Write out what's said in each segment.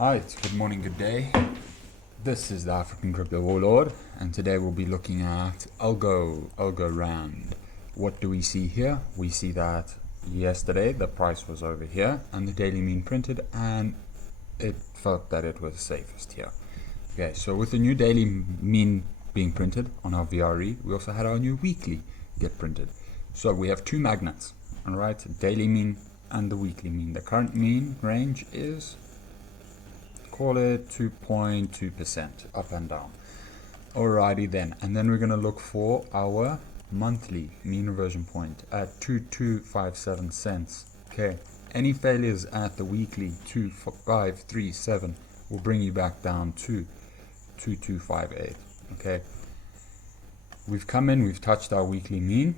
Alright, good morning, good day. This is the African Crypto Warlord, and today we'll be looking at Algorand. What do we see here? We see that yesterday the price was over here and the daily mean printed, and it felt that it was safest here. Okay, so with the new daily mean being printed on our VRE, we also had our new weekly get printed. So we have two magnets, alright, daily mean and the weekly mean. The current mean range is, call it 2.2% up and down. Alrighty then, and then we're going to look for our monthly mean reversion point at 2257 cents. Okay, any failures at the weekly 2537 will bring you back down to 2258. Okay, we've come in, we've touched our weekly mean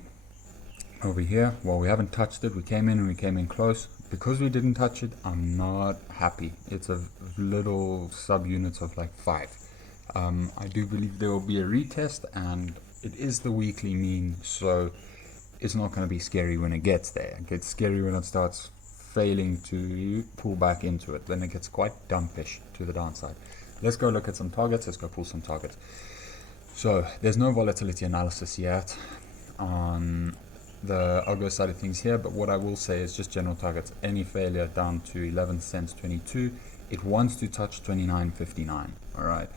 over here. Well, we haven't touched it. We came in and we came in close. Because we didn't touch it, I'm not happy. It's a little subunits of like 5. I do believe there will be a retest, and it is the weekly mean, so it's not going to be scary when it gets there. It gets scary when it starts failing to pull back into it. Then it gets quite dumpish to the downside. Let's go look at some targets. Let's go pull some targets. So there's no volatility analysis yet on the algo side of things here, but what I will say is just general targets. Any failure down to 11 cents 22, it wants to touch 29.59. all right,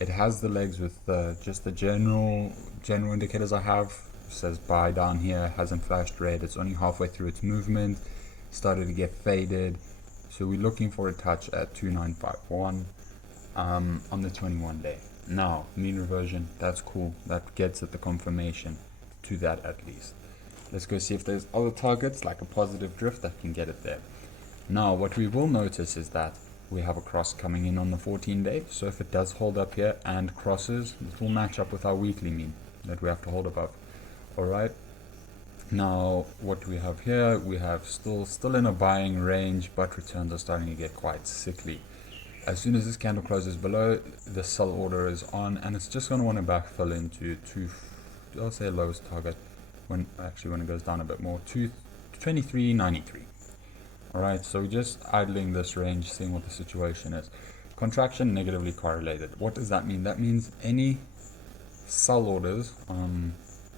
it has the legs with just the general indicators I have. It says buy down here, hasn't flashed red, it's only halfway through its movement, started to get faded, so we're looking for a touch at 2951 on the 21 day. Now mean reversion, that's cool, that gets at the confirmation to that at least. Let's go see if there's other targets like a positive drift that can get it there. Now what we will notice is that we have a cross coming in on the 14 day, so if it does hold up here and crosses, it will match up with our weekly mean that we have to hold above. Alright, now what do we have here? We have still in a buying range, but returns are starting to get quite sickly. As soon as this candle closes below, the sell order is on, and it's just going to want to backfill into I'll say lowest target when it goes down a bit more to 23.93. Alright, so we're just idling this range, seeing what the situation is. Contraction negatively correlated. What does that mean? That means any sell orders on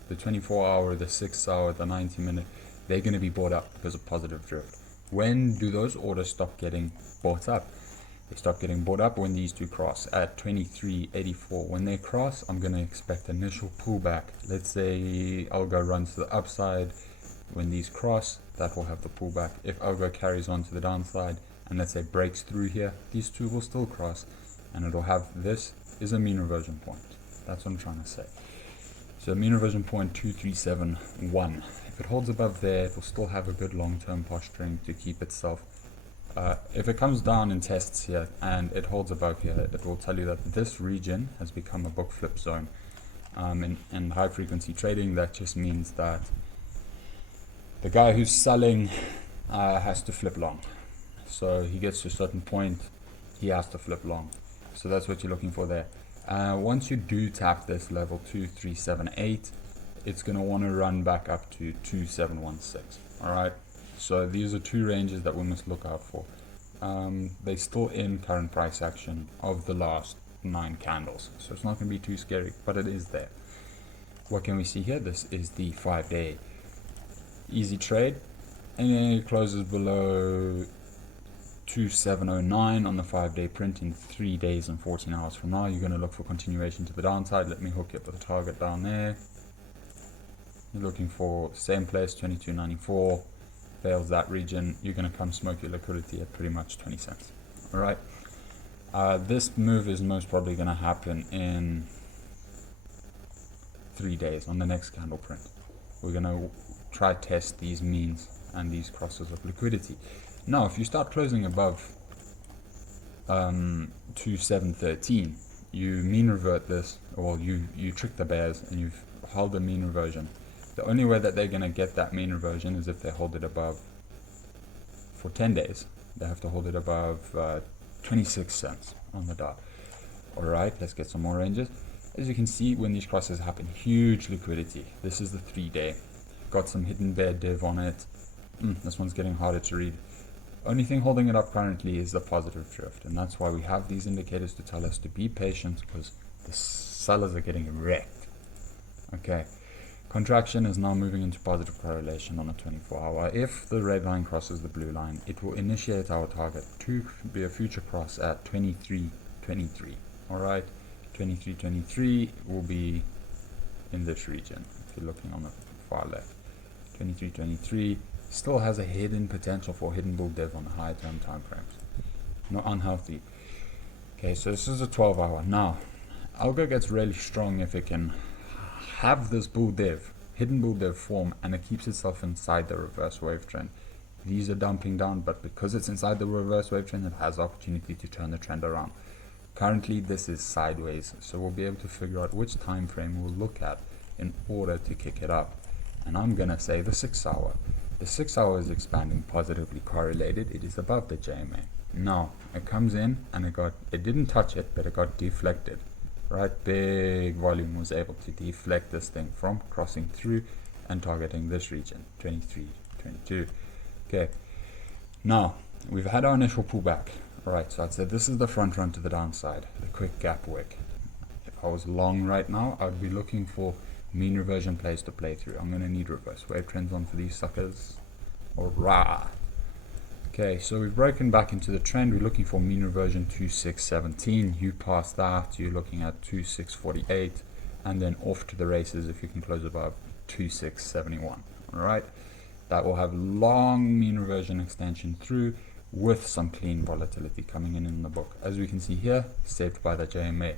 the 24-hour, the 6-hour, the 90-minute, they're going to be bought up because of positive drift. When do those orders stop getting bought up? They stop getting bought up when these two cross at 23.84. When they cross, I'm going to expect initial pullback. Let's say Algo runs to the upside. When these cross, that will have the pullback. If Algo carries on to the downside and let's say breaks through here, these two will still cross, and it'll have, this is a mean reversion point. That's what I'm trying to say. So mean reversion point 2371. If it holds above there, it will still have a good long-term posturing to keep itself. If it comes down and tests here and it holds above here, it will tell you that this region has become a book flip zone. In high frequency trading, that just means that the guy who's selling has to flip long. So he gets to a certain point, he has to flip long. So that's what you're looking for there. Once you do tap this level 2378, it's going to want to run back up to 2716. All right. So these are two ranges that we must look out for. They're still in current price action of the last 9 candles, so it's not going to be too scary, but it is there. What can we see here? This is the 5-day easy trade, and then it closes below 2709 on the 5-day print in 3 days and 14 hours from now. You're going to look for continuation to the downside. Let me hook you up with a target down there. You're looking for same place, 2294. Fails that region, you're going to come smoke your liquidity at pretty much 20 cents. All right, this move is most probably going to happen in 3 days on the next candle print. We're going to try test these means and these crosses of liquidity. Now if you start closing above 2713, you mean revert this, or you trick the bears and you've held the mean reversion. The only way that they're going to get that mean reversion is if they hold it above, for 10 days, they have to hold it above 26 cents on the dot. Alright, let's get some more ranges. As you can see, when these crosses happen, huge liquidity. This is the 3-day. Got some hidden bear div on it. This one's getting harder to read. Only thing holding it up currently is the positive drift, and that's why we have these indicators to tell us to be patient, because the sellers are getting wrecked. Okay, contraction is now moving into positive correlation on a 24-hour. If the red line crosses the blue line, it will initiate our target to be a future cross at 23.23. All right, 23.23 will be in this region. If you're looking on the far left, 23.23 still has a hidden potential for hidden bull div on the high term time frames. Not unhealthy. Okay, so this is a 12-hour. Now, Algo gets really strong if it can have this bull div, hidden bull div form, and it keeps itself inside the reverse wave trend. These are dumping down, but because it's inside the reverse wave trend, it has the opportunity to turn the trend around. Currently, this is sideways, so we'll be able to figure out which time frame we'll look at in order to kick it up. And I'm gonna say the 6-hour. The 6-hour is expanding, positively correlated. It is above the JMA. Now it comes in and it didn't touch it, but it got deflected. Right, big volume was able to deflect this thing from crossing through and targeting this region, 23.22. Okay, now we've had our initial pullback. Right, so I'd say this is the front run to the downside, the quick gap wick. If I was long right now, I'd be looking for mean reversion plays to play through. I'm going to need reverse wave trends on for these suckers. Alright. Okay, so we've broken back into the trend. We're looking for mean reversion 2617. You pass that, you're looking at 2648, and then off to the races if you can close above 2671. Alright, that will have long mean reversion extension through with some clean volatility coming in the book. As we can see here, saved by the JMA.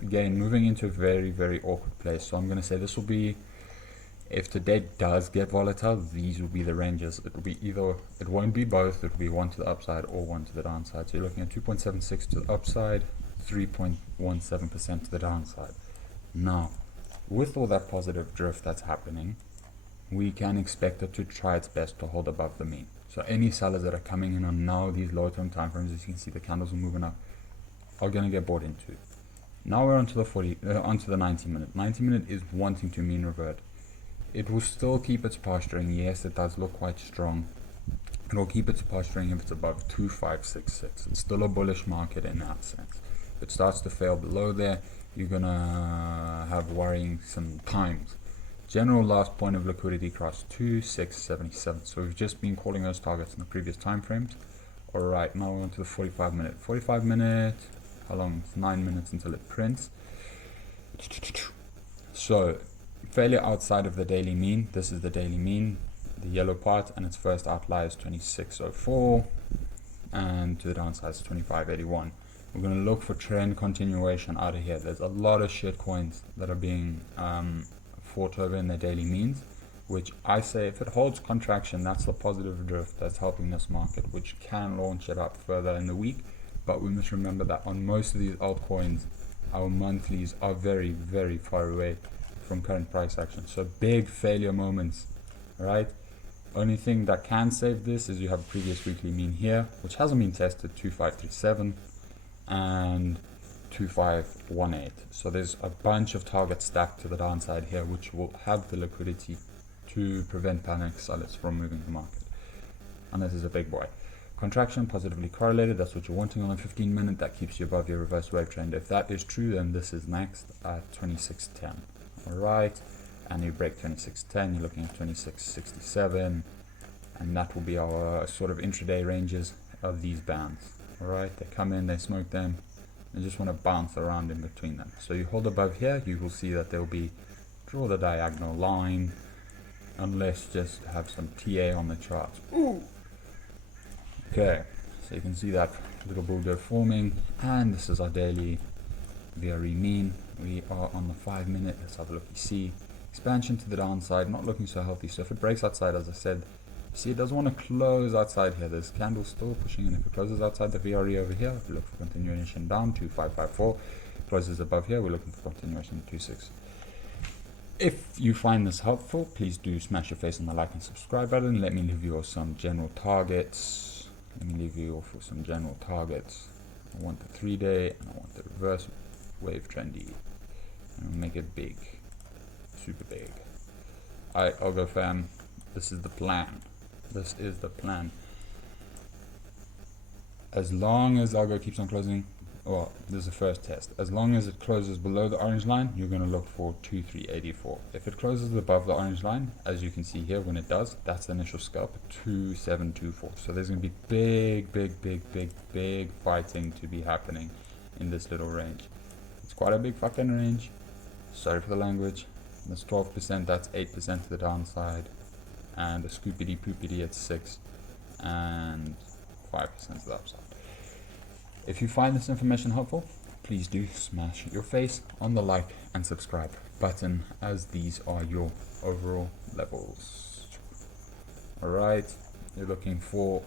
Again, moving into a very, very awkward place. So I'm going to say this will be, if today does get volatile, these will be the ranges. It will be either, it won't be both, it will be one to the upside or one to the downside. So you're looking at 2.76 to the upside, 3.17% to the downside. Now, with all that positive drift that's happening, we can expect it to try its best to hold above the mean. So any sellers that are coming in on now these low term time frames, as you can see the candles are moving up, are going to get bought into. Now we're onto the 90 minute. 90 minute is wanting to mean revert. It will still keep its posturing. Yes, it does look quite strong. It will keep its posturing if it's above 2566. It's still a bullish market in that sense. If it starts to fail below there, you're gonna have worrying some times. General last point of liquidity cross 2677. So we've just been calling those targets in the previous time frames. All right, now we're on to the 45 minute. 45 minute. How long? It's 9 minutes until it prints. So failure outside of the daily mean. This is the daily mean, the yellow part, and its first outlier is 2604, and to the downside is 2581. We're going to look for trend continuation out of here. There's a lot of shit coins that are being fought over in their daily means, which I say if it holds contraction, that's the positive drift that's helping this market, which can launch it up further in the week. But we must remember that on most of these altcoins, our monthlies are very, very far away from current price action. So big failure moments, right? Only thing that can save this is you have a previous weekly mean here, which hasn't been tested, 2537 and 2518. So there's a bunch of targets stacked to the downside here, which will have the liquidity to prevent panic sellers from moving the market. And this is a big boy. Contraction positively correlated, that's what you're wanting on a 15 minute. That keeps you above your reverse wave trend. If that is true, then this is next at 2610. Alright, and you break 2610, you're looking at 2667, and that will be our sort of intraday ranges of these bands. Alright, they come in, they smoke them, and just want to bounce around in between them. So you hold above here, you will see that there will be, draw the diagonal line, and let's just have some TA on the charts. Ooh. Okay, so you can see that little bull there forming, and this is our daily VRE mean. We are on the 5 minute. Let's have a look. You see expansion to the downside, not looking so healthy. So if it breaks outside, as I said, you see it doesn't want to close outside here. This candle still pushing in. If it closes outside the VRE over here, we look for continuation down 2554. Closes above here, we're looking for continuation 26. If you find this helpful, please do smash your face on the like and subscribe button. Let me leave you with some general targets. I want the 3-day and I want the reverse wave trendy. And we'll make it big, super big. Alright, Algo fam, this is the plan. As long as Algo keeps on closing, well, this is the first test. As long as it closes below the orange line, you're going to look for 2384. If it closes above the orange line, as you can see here, when it does, that's the initial scalp, 2724. So there's going to be big fighting to be happening in this little range. It's quite a big fucking range. Sorry for the language. That's 12%, that's 8% to the downside, and a scoopity poopity at 6, and 5% to the upside. If you find this information helpful, please do smash your face on the like and subscribe button, as these are your overall levels. Alright, you're looking for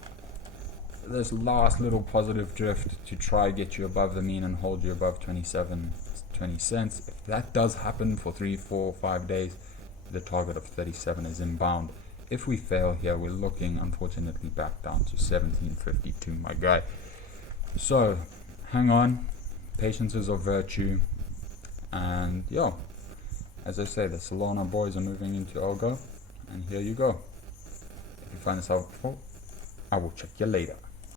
this last little positive drift to try get you above the mean and hold you above 27.20 cents. If that does happen for 3, 4, 5 days, the target of 37 is inbound. If we fail here, we're looking unfortunately back down to 1752, my guy. So hang on, patience is a virtue, and yeah, as I say, the Solana boys are moving into Algo, and here you go. If you find this helpful, I will check you later.